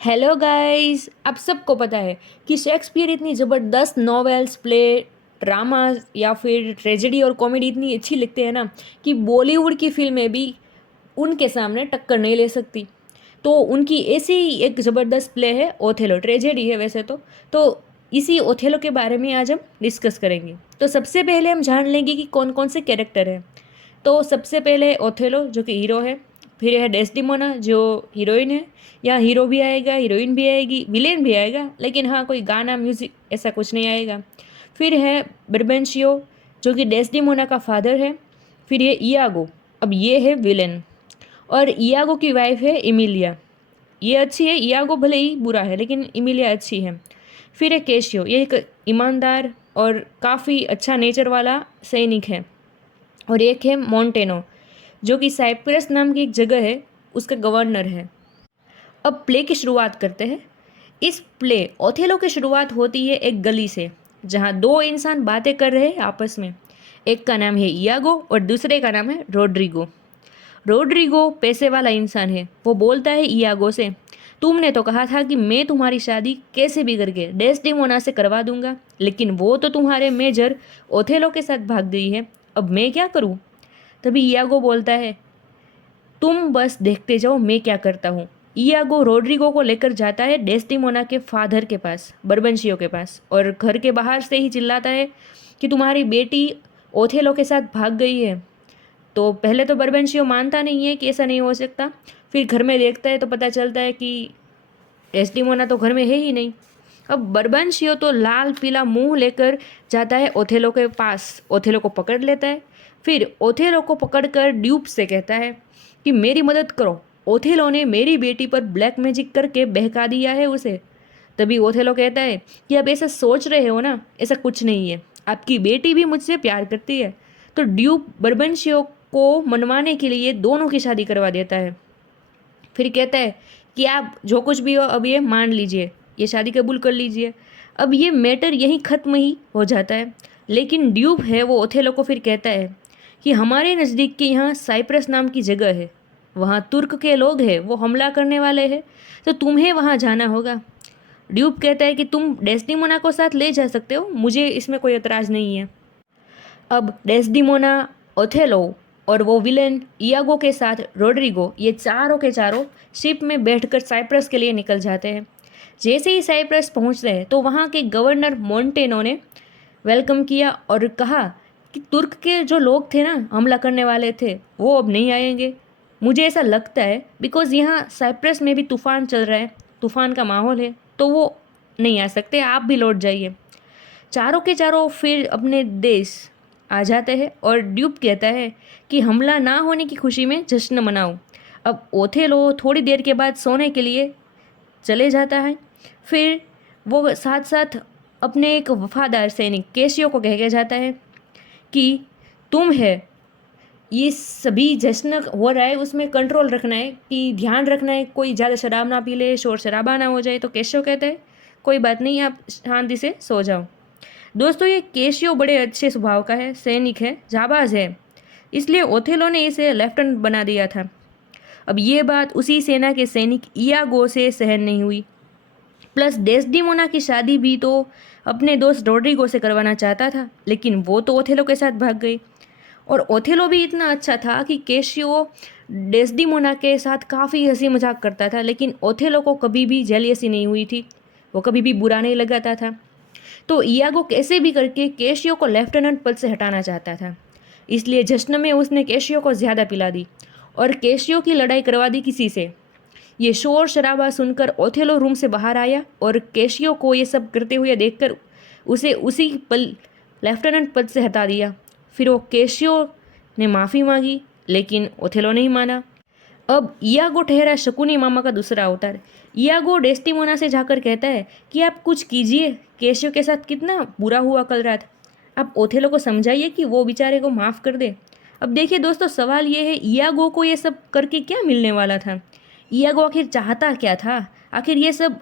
Hello guys, आप सबको पता है कि शेक्सपियर इतनी ज़बरदस्त नॉवेल्स, प्ले, ड्रामा या फिर ट्रेजेडी और कॉमेडी इतनी अच्छी लिखते हैं ना कि बॉलीवुड की फिल्में भी उनके सामने टक्कर नहीं ले सकती। तो उनकी ऐसी ही एक ज़बरदस्त प्ले है ओथेलो, ट्रेजेडी है वैसे तो इसी ओथेलो के बारे में आज हम डिस्कस करेंगे। तो सबसे पहले हम जान लेंगे कि कौन कौन से कैरेक्टर हैं। तो सबसे पहले ओथेलो जो कि हीरो है, फिर है डेस्टिमोना जो हीरोइन है, या हीरो भी आएगा, हीरोइन भी आएगी, विलेन भी आएगा, लेकिन हाँ कोई गाना म्यूज़िक ऐसा कुछ नहीं आएगा। फिर है ब्रबेंशियो जो कि डेस्टिमोना का फादर है। फिर ये इयागो, अब ये है विलेन। और इयागो की वाइफ है इमिलिया, ये अच्छी है। इयागो भले ही बुरा है लेकिन इमिलिया अच्छी है। फिर है केशियो, ये एक ईमानदार और काफ़ी अच्छा नेचर वाला सैनिक है। और एक है मोंटेनो जो कि साइप्रस नाम की एक जगह है, उसका गवर्नर है। अब प्ले की शुरुआत करते हैं। इस प्ले ओथेलो की शुरुआत होती है एक गली से, जहाँ दो इंसान बातें कर रहे हैं आपस में। एक का नाम है इयागो और दूसरे का नाम है रोड्रिगो। रोड्रिगो पैसे वाला इंसान है। वो बोलता है इयागो से, तुमने तो कहा था कि मैं तुम्हारी शादी कैसे भी करके डेस्टिमोना से करवा दूंगा, लेकिन वो तो तुम्हारे मेजर ओथेलो के साथ भाग गई है। अब मैं क्या करूं? तभी इयागो बोलता है, तुम बस देखते जाओ मैं क्या करता हूँ। इयागो रोड्रिगो को लेकर जाता है डेस्टिमोना के फादर के पास, बर्बनशियो के पास, और घर के बाहर से ही चिल्लाता है कि तुम्हारी बेटी ओथेलो के साथ भाग गई है। तो पहले तो बर्बनशियो मानता नहीं है कि ऐसा नहीं हो सकता। फिर घर में देखता है तो पता चलता है कि डेस्टिमोना तो घर में है ही नहीं। अब बर्बनशियो तो लाल पीला मुंह लेकर जाता है ओथेलो के पास, ओथेलो को पकड़ लेता है। फिर ओथेलो को पकड़कर ड्यूप से कहता है कि मेरी मदद करो, ओथेलो ने मेरी बेटी पर ब्लैक मैजिक करके बहका दिया है उसे। तभी ओथेलो कहता है कि आप ऐसा सोच रहे हो ना, ऐसा कुछ नहीं है, आपकी बेटी भी मुझसे प्यार करती है। तो ड्यूप बर्बनशियो को मनवाने के लिए दोनों की शादी करवा देता है। फिर कहता है कि आप जो कुछ भी हो अब ये मान लीजिए, ये शादी कबूल कर लीजिए। अब ये मैटर यहीं ख़त्म ही हो जाता है। लेकिन ड्यूब है वो ओथेलो को फिर कहता है कि हमारे नज़दीक के यहाँ साइप्रस नाम की जगह है, वहाँ तुर्क के लोग हैं, वो हमला करने वाले हैं, तो तुम्हें वहाँ जाना होगा। ड्यूब कहता है कि तुम डेस्टिमोना को साथ ले जा सकते हो, मुझे इसमें कोई एतराज़ नहीं है। अब डेस्डिमोना, ओथेलो और वो विलेन इयागो के साथ रोड्रिगो, ये चारों के चारों शिप में बैठकर साइप्रस के लिए निकल जाते हैं। जैसे ही साइप्रस पहुंचते हैं तो वहाँ के गवर्नर मोंटेनो ने वेलकम किया और कहा कि तुर्क के जो लोग थे ना, हमला करने वाले थे, वो अब नहीं आएंगे। मुझे ऐसा लगता है बिकॉज़ यहाँ साइप्रस में भी तूफ़ान चल रहा है, तूफ़ान का माहौल है, तो वो नहीं आ सकते, आप भी लौट जाइए। चारों के चारों फिर अपने देश आ जाते हैं और ड्यूब कहता है कि हमला ना होने की खुशी में जश्न मनाओ। अब ओथेलो थोड़ी देर के बाद सोने के लिए चले जाता है। फिर वो साथ साथ अपने एक वफादार सैनिक केशियो को कह के जाता है कि तुम है, ये सभी जश्न हो रहा है उसमें कंट्रोल रखना है, कि ध्यान रखना है कोई ज़्यादा शराब ना पी ले, शोर शराबा ना हो जाए। तो केशियो कहता है कोई बात नहीं, आप शांति से सो जाओ। दोस्तों ये केशियो बड़े अच्छे स्वभाव का है, सैनिक है, जाबाज है, इसलिए ओथेलो ने इसे लेफ्टिनेंट बना दिया था। अब ये बात उसी सेना के सैनिक इयागो से सहन नहीं हुई। प्लस डेस्डिमोना की शादी भी तो अपने दोस्त रोड्रिगो से करवाना चाहता था, लेकिन वो तो ओथेलो के साथ भाग गई। और ओथेलो भी इतना अच्छा था कि केशियो डेस्डिमोना के साथ काफ़ी हंसी मजाक करता था, लेकिन ओथेलो को कभी भी जेलियसी नहीं हुई थी, वो कभी भी बुरा नहीं लगाता था। तो इयागो कैसे भी करके केशियो को लेफ्टिनेंट पद से हटाना चाहता था, इसलिए जश्न में उसने केशियो को ज़्यादा पिला दी और केशियो की लड़ाई करवा दी किसी से। ये शोर शराबा सुनकर ओथेलो रूम से बाहर आया और केशियो को ये सब करते हुए देखकर उसे उसी पल लेफ्टिनेंट पद से हटा दिया। फिर वो केशियो ने माफ़ी मांगी, लेकिन ओथेलो नहीं माना। अब इयागो ठहरा शकुनी मामा का दूसरा अवतार। इयागो डेस्टिमोना से जाकर कहता है कि आप कुछ कीजिए, केशियो के साथ कितना बुरा हुआ कल रात, आप ओथेलो को समझाइए कि वो बेचारे को माफ़ कर दे। अब देखिए दोस्तों, सवाल ये है इयागो को ये सब करके क्या मिलने वाला था? इयागो आखिर चाहता क्या था? आखिर ये सब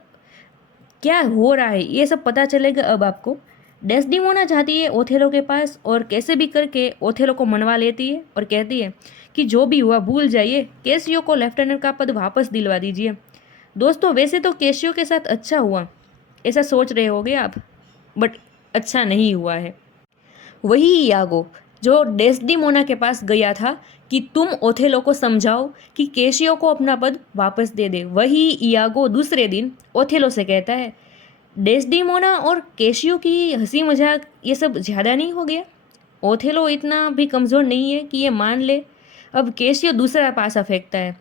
क्या हो रहा है, ये सब पता चलेगा अब आपको। डेस्डिमोना जाती है ओथेलो के पास और कैसे भी करके ओथेलो को मनवा लेती है और कहती है कि जो भी हुआ भूल जाइए, केसियो को लेफ्टिनेंट का पद वापस दिलवा दीजिए। दोस्तों वैसे तो केशियो के साथ अच्छा हुआ ऐसा सोच रहे होगे आप, बट अच्छा नहीं हुआ है। वही इयागो जो डेस्डिमोना के पास गया था कि तुम ओथेलो को समझाओ कि केशियो को अपना पद वापस दे दे, वही इयागो दूसरे दिन ओथेलो से कहता है डेस्डिमोना और केशियो की हंसी मजाक ये सब ज़्यादा नहीं हो गया? ओथेलो इतना भी कमज़ोर नहीं है कि ये मान ले। अब केशियो दूसरा पासा फेंकता है,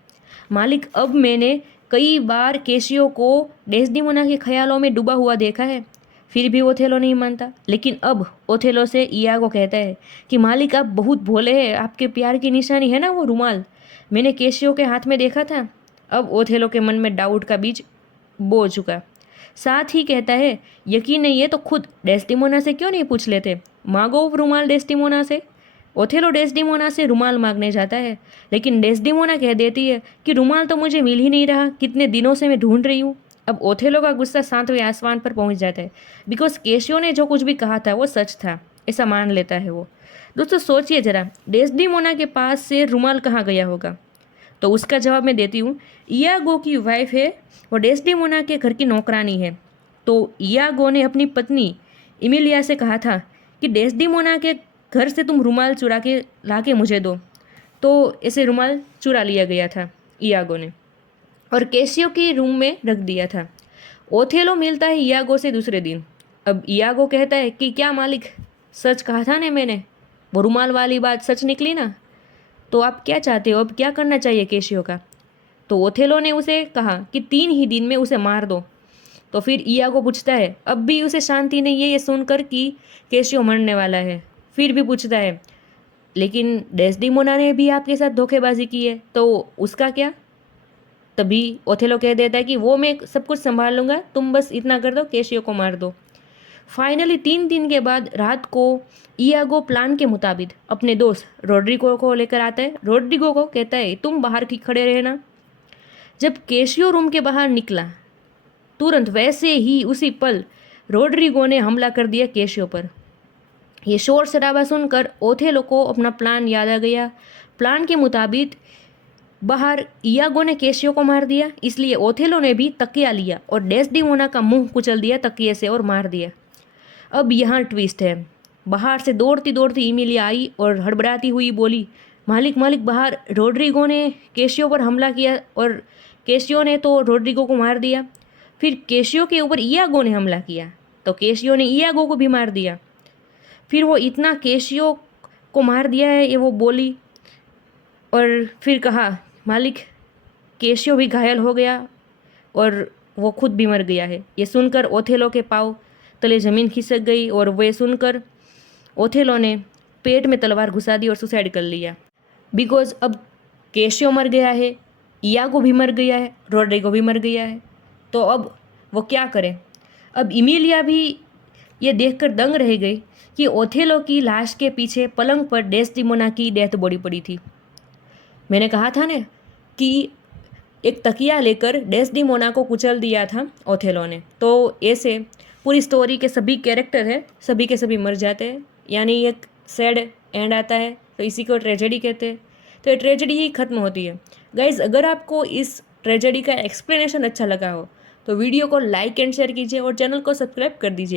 मालिक अब मैंने कई बार केशियो को डेस्डिमोना के ख्यालों में डूबा हुआ देखा है, फिर भी ओथेलो नहीं मानता। लेकिन अब ओथेलो से इयागो कहता है कि मालिक आप बहुत भोले हैं, आपके प्यार की निशानी है ना वो रुमाल, मैंने केशियो के हाथ में देखा था। अब ओथेलो के मन में डाउट का बीज बो चुका। साथ ही कहता है यकीन नहीं है तो खुद डेस्टिमोना से क्यों नहीं पूछ लेते, मांगो रुमाल डेस्टिमोना से। ओथेलो डेस्टिमोना से रुमाल मांगने जाता है, लेकिन डेस्टिमोना कह देती है कि रुमाल तो मुझे मिल ही नहीं रहा, कितने दिनों से मैं ढूंढ रही हूँ। अब ओथेलो का गुस्सा 7वें आसमान पर पहुंच जाता है, बिकॉज केशियो ने जो कुछ भी कहा था वो सच था, ऐसा मान लेता है वो। दोस्तों सोचिए ज़रा, डेस्टिमोना के पास से रुमाल कहाँ गया होगा? तो उसका जवाब मैं देती हूँ, इयागो की वाइफ है, वो डेस्डेमोना के घर की नौकरानी है। तो इयागो ने अपनी पत्नी इमिलिया से कहा था कि डेस्डेमोना के घर से तुम रुमाल चुरा के ला के मुझे दो। तो ऐसे रुमाल चुरा लिया गया था इयागो ने और केशियो के रूम में रख दिया था। ओथेलो मिलता है इयागो से दूसरे दिन। अब इयागो कहता है कि क्या मालिक, सच कहा था ना मैंने, वो रुमाल वाली बात सच निकली ना, तो आप क्या चाहते हो, अब क्या करना चाहिए केशियो का? तो ओथेलो ने उसे कहा कि 3 ही दिन में उसे मार दो। तो फिर इयागो पूछता है, अब भी उसे शांति नहीं है ये सुनकर कि केशियो मरने वाला है। फिर भी पूछता है लेकिन डेस्डिमोना ने भी आपके साथ धोखेबाजी की है, तो उसका क्या? तभी ओथेलो कह देता है कि वो मैं सब कुछ संभाल लूँगा, तुम बस इतना कर दो, केशियो को मार दो। फाइनली 3 दिन के बाद रात को इयागो प्लान के मुताबिक अपने दोस्त रोड्रिगो को लेकर आता है। रोड्रिगो को कहता है तुम बाहर की खड़े रहना। जब केशियो रूम के बाहर निकला, तुरंत वैसे ही उसी पल रोड्रिगो ने हमला कर दिया केशियो पर। ये शोर शराबा सुनकर ओथेलो को अपना प्लान याद आ गया। प्लान के मुताबिक बाहर इयागो ने केशियो को मार दिया, इसलिए ओथेलो ने भी तकिया लिया और डेस्डिमोना का मुंह कुचल दिया तकिए से और मार दिया। अब यहाँ ट्विस्ट है, बाहर से दौड़ती दौड़ती इमिलिया आई और हड़बड़ाती हुई बोली, मालिक मालिक बाहर रोड्रिगो ने केशियो पर हमला किया और केशियो ने तो रोड्रिगो को मार दिया। फिर केशियो के ऊपर इयागो ने हमला किया तो केशियो ने इयागो को भी मार दिया। फिर वो इतना केशियो को मार दिया है ये वो बोली और फिर कहा मालिक केशियो भी घायल हो गया और वो खुद भी मर गया है। ये सुनकर ओथेलो के पाँव तले ज़मीन खिसक गई और वे सुनकर ओथेलो ने पेट में तलवार घुसा दी और सुसाइड कर लिया। बिकॉज अब केशियो मर गया है, इयागो भी मर गया है, रोड्रिगो भी मर गया है, तो अब वो क्या करे? अब इमिलिया भी ये देखकर दंग रह गई कि ओथेलो की लाश के पीछे पलंग पर डेस्डिमोना की डेथ बॉडी पड़ी थी। मैंने कहा था ना कि एक तकिया लेकर डेस्डिमोना को कुचल दिया था ओथेलो ने। तो ऐसे पूरी स्टोरी के सभी कैरेक्टर है, सभी के सभी मर जाते हैं, यानी एक सैड एंड आता है, तो इसी को ट्रेजेडी कहते हैं। तो ये ट्रेजेडी ही ख़त्म होती है। गाइज़ अगर आपको इस ट्रेजेडी का एक्सप्लेनेशन अच्छा लगा हो तो वीडियो को लाइक एंड शेयर कीजिए और चैनल को सब्सक्राइब कर दीजिए।